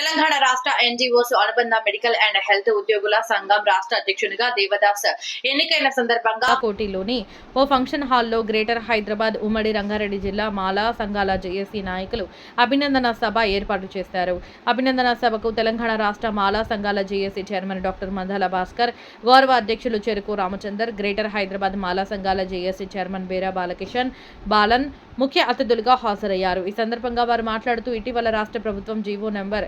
తెలంగాణ రాష్ట్ర ఎన్జిఓస్ అనుబంధ medical and health ఉద్యోగుల సంఘం రాష్ట్ర అధ్యక్షునిగా దేవదాస్ ఎన్నికైన సందర్భంగా కోటిలోని ఓ ఫంక్షన్ హాల్లో గ్రేటర్ హైదరాబాద్ ఉమ్మడి రంగారెడ్డి జిల్లా మాలా సంఘాల జేఏసీ నాయకులు అభినందన సభ ఏర్పాటు చేశారు అభినందన సభకు తెలంగాణ రాష్ట్ర మాలా సంఘాల JAC chairman doctor Mandala Bhaskar గౌరవ అధ్యక్షులు చెరుకు రామచందర్ గ్రేటర్ హైదరాబాద్ మాలా సంఘాల జేఏసీ చైర్మన్ బేరా బాలకిషన్ బాలన్ ముఖ్య అతిథులుగా హాజరయ్యారు. ఈ సందర్భంగా వారు మాట్లాడుతూ ఇటీవల రాష్ట్ర ప్రభుత్వం జీవో నెంబర్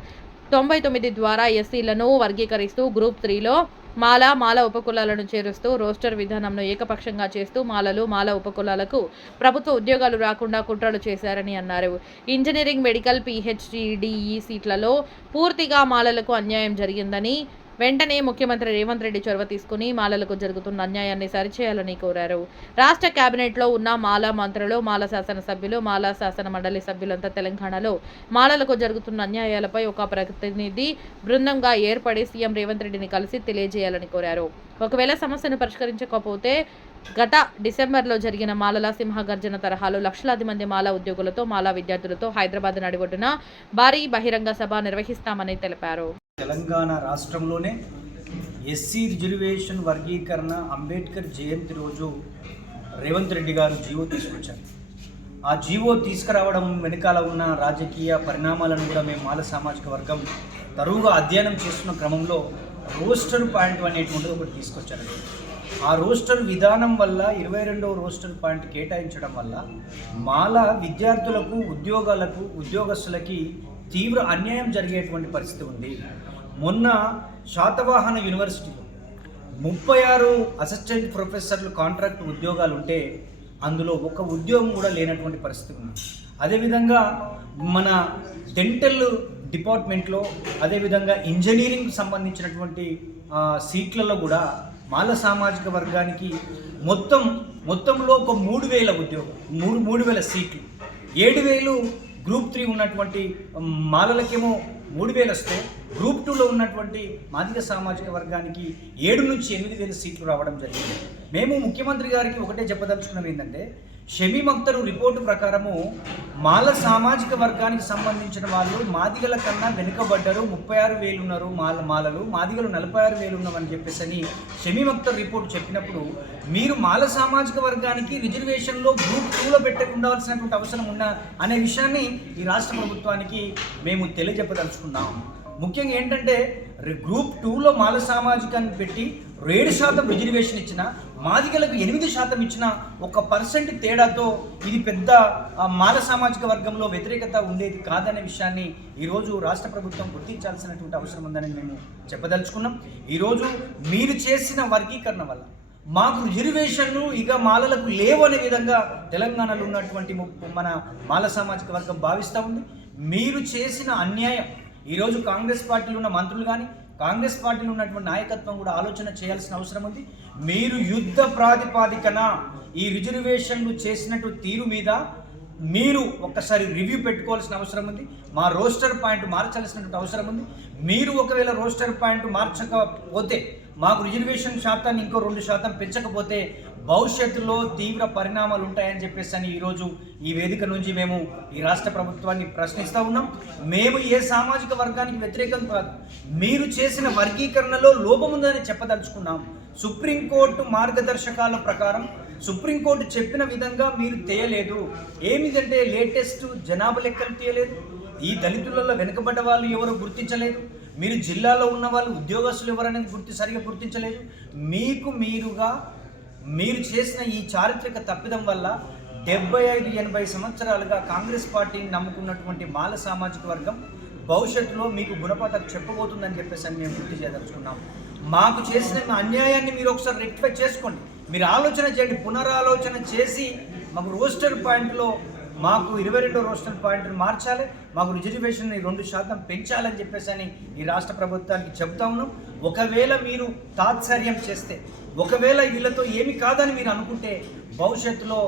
తొంభై తొమ్మిది ద్వారా ఎస్సీలను వర్గీకరిస్తూ గ్రూప్ త్రీలో మాల మాల ఉపకులాలను చేరుస్తూ రోస్టర్ విధానంను ఏకపక్షంగా చేస్తూ మాలలు మాల ఉపకులాలకు ప్రభుత్వ ఉద్యోగాలు రాకుండా కుట్రలు చేశారని అన్నారు. ఇంజనీరింగ్ మెడికల్ పిహెచ్డిఈ సీట్లలో పూర్తిగా మాలలకు అన్యాయం జరిగిందని వెంటనే ముఖ్యమంత్రి రేవంత్ రెడ్డి చొరవ తీసుకుని మాలలకు జరుగుతున్న అన్యాయాన్ని సరిచేయాలని కోరారు. రాష్ట్ర కేబినెట్లో ఉన్న మాల మంత్రులు మాల శాసనసభ్యులు మాల శాసన మండలి సభ్యులంతా తెలంగాణలో మాలలకు జరుగుతున్న అన్యాయాలపై ఒక ప్రతినిధి బృందంగా ఏర్పడి సీఎం రేవంత్ రెడ్డిని కలిసి తెలియజేయాలని కోరారు. ఒకవేళ సమస్యను పరిష్కరించకపోతే గత డిసెంబర్లో జరిగిన మాలల సింహగర్జన తరహాలో లక్షలాది మంది మాల ఉద్యోగులతో మాలా విద్యార్థులతో హైదరాబాద్ నడిబొడ్డున భారీ బహిరంగ సభ నిర్వహిస్తామని తెలిపారు. తెలంగాణ రాష్ట్రంలోనే ఎస్సీ రిజర్వేషన్ వర్గీకరణ అంబేద్కర్ జయంతి రోజు రేవంత్ రెడ్డి గారు జీవో తీసుకొచ్చారు. ఆ జీవో తీసుకురావడం వెనకాల ఉన్న రాజకీయ పరిణామాలను కూడా మేము మాల సామాజిక వర్గం తరువుగా అధ్యయనం చేస్తున్న క్రమంలో రోస్టర్ పాయింట్ అనేటువంటిది ఒకటి తీసుకొచ్చారు. ఆ రోస్టర్ విధానం వల్ల ఇరవై రెండవ రోస్టర్ పాయింట్ కేటాయించడం వల్ల మాల విద్యార్థులకు ఉద్యోగాలకు ఉద్యోగస్తులకి తీవ్ర అన్యాయం జరిగేటువంటి పరిస్థితి ఉంది. మొన్న శాతవాహన యూనివర్సిటీలో ముప్పై ఆరు అసిస్టెంట్ ప్రొఫెసర్లు కాంట్రాక్ట్ ఉద్యోగాలు ఉంటే అందులో ఒక ఉద్యోగం కూడా లేనటువంటి పరిస్థితి ఉంది. అదేవిధంగా మన డెంటల్ డిపార్ట్మెంట్లో అదేవిధంగా ఇంజనీరింగ్ సంబంధించినటువంటి సీట్లలో కూడా మాల సామాజిక వర్గానికి మొత్తం మొత్తంలో ఒక మూడు వేల ఉద్యోగం మూడు మూడు వేల సీట్లు. ఏడు వేలు గ్రూప్ త్రీ ఉన్నటువంటి మాలలకేమో మూడు వేలు వస్తే గ్రూప్ టూలో ఉన్నటువంటి మాదిగ సామాజిక వర్గానికి ఏడు నుంచి ఎనిమిది వేల సీట్లు రావడం జరిగింది. మేము ముఖ్యమంత్రి గారికి ఒకటే చెప్పదలుచుకున్నది ఏంటంటే షమీ మక్తరు రిపోర్టు ప్రకారము మాల సామాజిక వర్గానికి సంబంధించిన వాళ్ళు మాదిగల కన్నా వెనుకబడ్డారు ముప్పై ఆరు వేలు ఉన్నారు మాల మాలలు మాదిగలు నలభై ఆరు వేలు ఉన్నామని చెప్పేసి అని షమీ మక్తర్ రిపోర్ట్ చెప్పినప్పుడు మీరు మాల సామాజిక వర్గానికి రిజర్వేషన్లో గ్రూప్ టూలో పెట్టకుండాల్సినటువంటి అవసరం ఉన్న అనే విషయాన్ని ఈ రాష్ట్ర ప్రభుత్వానికి మేము తెలియజెప్పదలుచుకున్నాం. ముఖ్యంగా ఏంటంటే రి- గ్రూప్ టూలో మాల సామాజికాన్ని పెట్టి ఏడు శాతం రిజర్వేషన్ ఇచ్చిన మాదిగలకు ఎనిమిది శాతం ఇచ్చిన ఒక పర్సెంట్ తేడాతో ఇది పెద్ద మాల సామాజిక వర్గంలో వ్యతిరేకత ఉండేది కాదనే విషయాన్ని ఈరోజు రాష్ట్ర ప్రభుత్వం గుర్తించాల్సినటువంటి అవసరం ఉందని మేము చెప్పదలుచుకున్నాం. ఈరోజు మీరు చేసిన వర్గీకరణ వల్ల మాకు రిజర్వేషన్లు ఇక మాలలకు లేవు అనే విధంగా తెలంగాణలో ఉన్నటువంటి మన మాల సామాజిక వర్గం భావిస్తూ ఉంది. మీరు చేసిన అన్యాయం ఈరోజు కాంగ్రెస్ పార్టీలో ఉన్న మంత్రులు కానీ కాంగ్రెస్ పార్టీలో ఉన్నటువంటి నాయకత్వం కూడా ఆలోచన చేయాల్సిన అవసరం ఉంది. మీరు యుద్ధ ప్రాతిపాదికన ఈ రిజర్వేషన్లు చేసినట్టు తీరు మీద మీరు ఒక్కసారి రివ్యూ పెట్టుకోవాల్సిన అవసరం ఉంది. మా రోస్టర్ పాయింట్ మార్చాల్సినటువంటి అవసరం ఉంది. మీరు ఒకవేళ రోస్టర్ పాయింట్ మార్చకపోతే మాకు రిజర్వేషన్ శాతాన్ని ఇంకో రెండు శాతం పెంచకపోతే భవిష్యత్తులో తీవ్ర పరిణామాలు ఉంటాయని చెప్పేసి అని ఈరోజు ఈ వేదిక నుంచి మేము ఈ రాష్ట్ర ప్రభుత్వాన్ని ప్రశ్నిస్తూ ఉన్నాం. మేము ఏ సామాజిక వర్గానికి వ్యతిరేకం కాదు. మీరు చేసిన వర్గీకరణలో లోపం ఉందని చెప్పదలుచుకున్నాం. సుప్రీంకోర్టు మార్గదర్శకాల ప్రకారం సుప్రీంకోర్టు చెప్పిన విధంగా మీరు తేయలేదు. ఏమిటంటే లేటెస్ట్ జనాభా లెక్కలు తీయలేదు. ఈ దళితులలో వెనుకబడ్డ వాళ్ళు ఎవరు గుర్తించలేదు. మీరు జిల్లాలో ఉన్న వాళ్ళు ఉద్యోగస్తులు ఎవరనేది గుర్తి సరిగా గుర్తించలేదు. మీకు మీరుగా మీరు చేసిన ఈ చారిత్రక తప్పిదం వల్ల డెబ్బై ఐదు ఎనభై సంవత్సరాలుగా కాంగ్రెస్ పార్టీని నమ్ముకున్నటువంటి మాల సామాజిక వర్గం భవిష్యత్తులో మీకు గుణపాఠం చెప్పబోతుందని చెప్పేసి అని మేము గుర్తు చేయదలుచుకున్నాం. మాకు చేసిన అన్యాయాన్ని మీరు ఒకసారి రెక్టిఫై చేసుకోండి. మీరు ఆలోచన చేయండి పునరాలోచన చేసి మాకు రోస్టర్ పాయింట్లో మాకు ఇరవై రెండో రోస్టర్ పాయింట్ మార్చాలి మాకు రిజర్వేషన్ రెండు శాతం పెంచాలని చెప్పేసి అని ఈ రాష్ట్ర ప్రభుత్వానికి చెబుతా ఉన్నాం. ఒకవేళ మీరు తాత్సర్యం చేస్తే ఒకవేళ వీళ్ళతో ఏమి కాదని మీరు అనుకుంటే భవిష్యత్తులో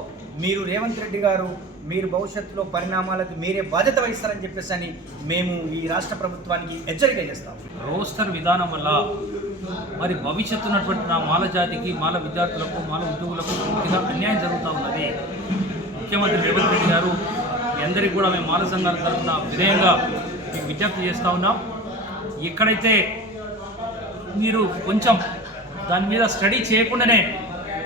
మీరు రేవంత్ రెడ్డి గారు మీరు భవిష్యత్తులో పరిణామాలకు మీరే బాధ్యత వహిస్తారని చెప్పేసి అని మేము ఈ రాష్ట్ర ప్రభుత్వానికి హెచ్చరిక చేస్తాం. రోస్టర్ విధానం వల్ల మరి భవిష్యత్తు ఉన్నటువంటి నా మాల జాతికి మాల విద్యార్థులకు మాల ఉద్యోగులకు పూర్తిగా అన్యాయం జరుగుతూ ఉన్నది. ముఖ్యమంత్రి రేవంత్ రెడ్డి గారు అందరికీ కూడా మేము మాల సంఘాల తరఫున వినయంగా విజ్ఞప్తి చేస్తూ ఉన్నాం. ఎక్కడైతే మీరు కొంచెం దాని మీద స్టడీ చేయకుండానే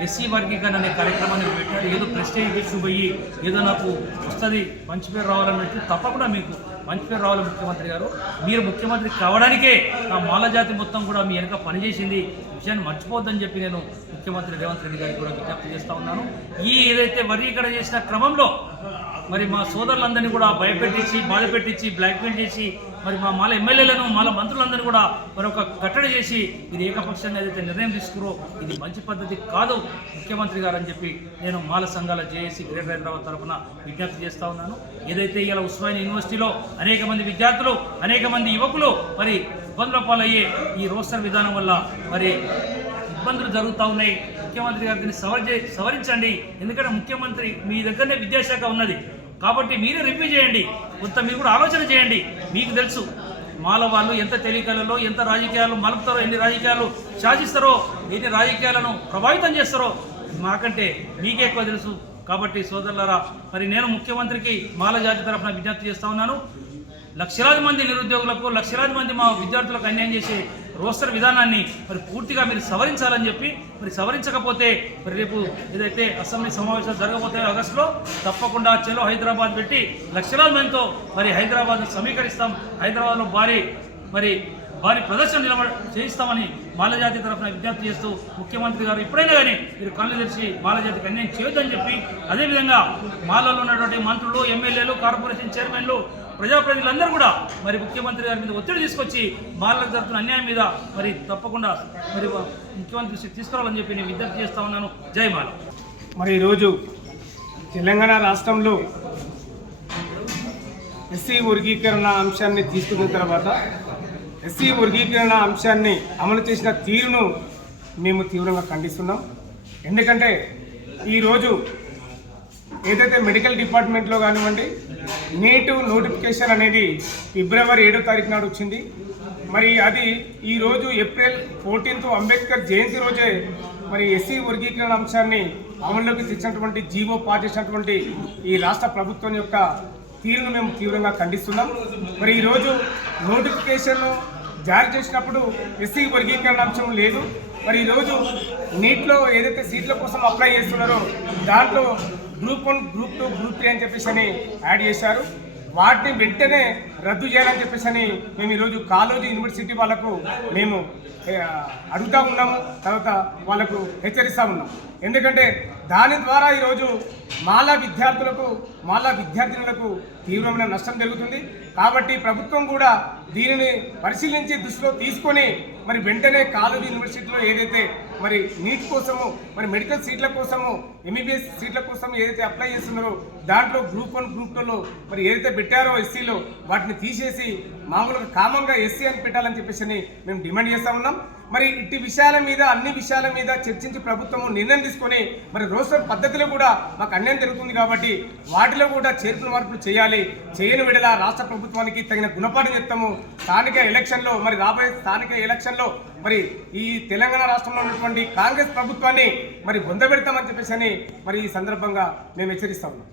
ఎస్సీ వర్గీకరణ అనే కార్యక్రమాన్ని పెట్టారు ఏదో ప్రెస్టేజ్ ఇష్యూ పోయి ఏదో నాకు వస్తుంది మంచి పేరు రావాలన్నట్టు తప్పకుండా మీకు మంచి పేరు రావాలి ముఖ్యమంత్రి గారు. మీరు ముఖ్యమంత్రి కావడానికే నా మాల జాతి మొత్తం కూడా మీ వెనక పనిచేసింది. విషయాన్ని మర్చిపోద్దని చెప్పి నేను ముఖ్యమంత్రి రేవంత్ రెడ్డి గారికి కూడా విజ్ఞప్తి చేస్తూ ఉన్నాను. ఈ ఏదైతే వర్గీకరణ చేసిన క్రమంలో మరి మా సోదరులందరినీ కూడా భయపెట్టించి బాధ పెట్టించి బ్లాక్మెయిల్ చేసి మరి మా మాల ఎమ్మెల్యేలను మాల మంత్రులందరినీ కూడా మరి ఒక కట్టడి చేసి ఇది ఏకపక్షంగా ఏదైతే నిర్ణయం తీసుకురో ఇది మంచి పద్ధతి కాదు ముఖ్యమంత్రి గారు అని చెప్పి నేను మాల సంఘాల జేఏసీ గ్రేటర్ హైదరాబాద్ తరఫున విజ్ఞప్తి చేస్తా ఉన్నాను. ఏదైతే ఇలా ఉస్మానియా యూనివర్సిటీలో అనేక మంది విద్యార్థులు అనేక మంది యువకులు మరి ఇబ్బందుల పాలయ్యే ఈ రోస్టర్ విధానం వల్ల మరి ఇబ్బందులు జరుగుతూ ఉన్నాయి. ముఖ్యమంత్రి గారు దీన్ని సవరి సవరించండి. ఎందుకంటే ముఖ్యమంత్రి మీ దగ్గరనే విద్యాశాఖ ఉన్నది. కాబట్టి మీరే రివ్యూ చేయండి. కొంత మీరు కూడా ఆలోచన చేయండి. మీకు తెలుసు మాల వాళ్ళు ఎంత తెలియకలలో ఎంత రాజకీయాలు మలుపుతారో ఎన్ని రాజకీయాలు శాసిస్తారో ఎన్ని రాజకీయాలను ప్రభావితం చేస్తారో మాకంటే మీకే ఎక్కువ తెలుసు. కాబట్టి సోదరులారా మరి నేను ముఖ్యమంత్రికి మాల జాతి తరఫున విజ్ఞప్తి చేస్తా ఉన్నాను. లక్షలాది మంది నిరుద్యోగులకు లక్షలాది మంది మా విద్యార్థులకు అన్యాయం చేసే రోస్టర్ విధానాన్ని మరి పూర్తిగా మీరు సవరించాలని చెప్పి మరి సవరించకపోతే మరి రేపు ఏదైతే అసెంబ్లీ సమావేశాలు జరగబోతాయో ఆగస్టులో తప్పకుండా చెలో హైదరాబాద్ పెట్టి లక్షలాది మందితో మరి హైదరాబాద్ సమీకరిస్తాం. హైదరాబాద్లో భారీ మరి భారీ ప్రదర్శన నిలబడ చేయిస్తామని బాలజాతి తరఫున విజ్ఞప్తి చేస్తూ ముఖ్యమంత్రి గారు ఎప్పుడైనా కానీ మీరు కళ్ళు తెరిచి బాలజాతికి అన్యాయం చేయొద్దని చెప్పి అదేవిధంగా మాలలో ఉన్నటువంటి మంత్రులు ఎమ్మెల్యేలు కార్పొరేషన్ చైర్మన్లు ప్రజాప్రతినిధులందరూ కూడా మరి ముఖ్యమంత్రి గారి మీద ఒత్తిడి తీసుకొచ్చి బాలలకు జరుగుతున్న అన్యాయం మీద మరి తప్పకుండా మరి ముఖ్యమంత్రి దృష్టికి తీసుకురావాలని చెప్పి నేను విజ్ఞప్తి చేస్తా ఉన్నాను. జై మాల. మరి ఈరోజు తెలంగాణ రాష్ట్రంలో ఎస్సీ వర్గీకరణ అంశాన్ని తీసుకున్న తర్వాత ఎస్సీ వర్గీకరణ అంశాన్ని అమలు చేసిన తీరును మేము తీవ్రంగా ఖండిస్తున్నాం. ఎందుకంటే ఈరోజు ఏదైతే మెడికల్ డిపార్ట్మెంట్లో కానివ్వండి నీటు నోటిఫికేషన్ అనేది ఫిబ్రవరి ఏడో తారీఖు నాడు వచ్చింది. మరి అది ఈరోజు ఏప్రిల్ ఫోర్టీన్త్ అంబేద్కర్ జయంతి రోజే మరి ఎస్సీ వర్గీకరణ అంశాన్ని అమల్లోకి తెచ్చినటువంటి జీవో పాటించినటువంటి చేసినటువంటి ఈ రాష్ట్ర ప్రభుత్వం యొక్క తీరును మేము తీవ్రంగా ఖండిస్తున్నాం. మరి ఈరోజు నోటిఫికేషన్ జారీ చేసినప్పుడు ఎస్సీ వర్గీకరణ అంశం లేదు. మరి ఈరోజు నీట్లో ఏదైతే సీట్ల కోసం అప్లై చేస్తున్నారో దాంట్లో group one group two group three అని చెప్పేసి అని యాడ్ చేశారు. వాటిని వెంటనే రద్దు చేయాలని చెప్పేసి అని మేము ఈరోజు కాలేజీ యూనివర్సిటీ వాళ్ళకు మేము అడుగుతా ఉన్నాము. తర్వాత వాళ్ళకు హెచ్చరిస్తూ ఉన్నాం ఎందుకంటే దాని ద్వారా ఈరోజు మాలా విద్యార్థులకు మాలా విద్యార్థినులకు తీవ్రమైన నష్టం జరుగుతుంది. కాబట్టి ప్రభుత్వం కూడా దీనిని పరిశీలించి దృష్టిలో తీసుకొని మరి వెంటనే కాలేజీ యూనివర్సిటీలో ఏదైతే మరి నీట్ కోసము మరి మెడికల్ సీట్ల కోసము ఎంబీబీఎస్ సీట్ల కోసం ఏదైతే అప్లై చేస్తున్నారో దాంట్లో గ్రూప్ వన్ గ్రూప్ టూలో మరి ఏదైతే పెట్టారో ఎస్సీలో వాటిని తీసేసి మామూలుగా కామన్గా ఎస్సీ అని పెట్టాలని చెప్పేసి అని మేము డిమాండ్ చేస్తూ ఉన్నాం. మరి ఇట్టి విషయాల మీద అన్ని విషయాల మీద చర్చించి ప్రభుత్వం నిర్ణయం తీసుకొని మరి రోజు పద్ధతిలో కూడా మాకు అన్యాయం జరుగుతుంది కాబట్టి వాటిలో కూడా చేర్పుల మార్పులు చేయాలి. చేయని విడల రాష్ట్ర ప్రభుత్వానికి తగిన గుణపాఠం చెప్తాము. స్థానిక ఎలక్షన్లో మరి రాబోయే స్థానిక ఎలక్షన్లో మరి ఈ తెలంగాణ రాష్ట్రంలో ఉన్నటువంటి కాంగ్రెస్ ప్రభుత్వాన్ని మరి బొందబెడతామని చెప్పేసి అని మరి ఈ సందర్భంగా మేము హెచ్చరిస్తా ఉన్నాం.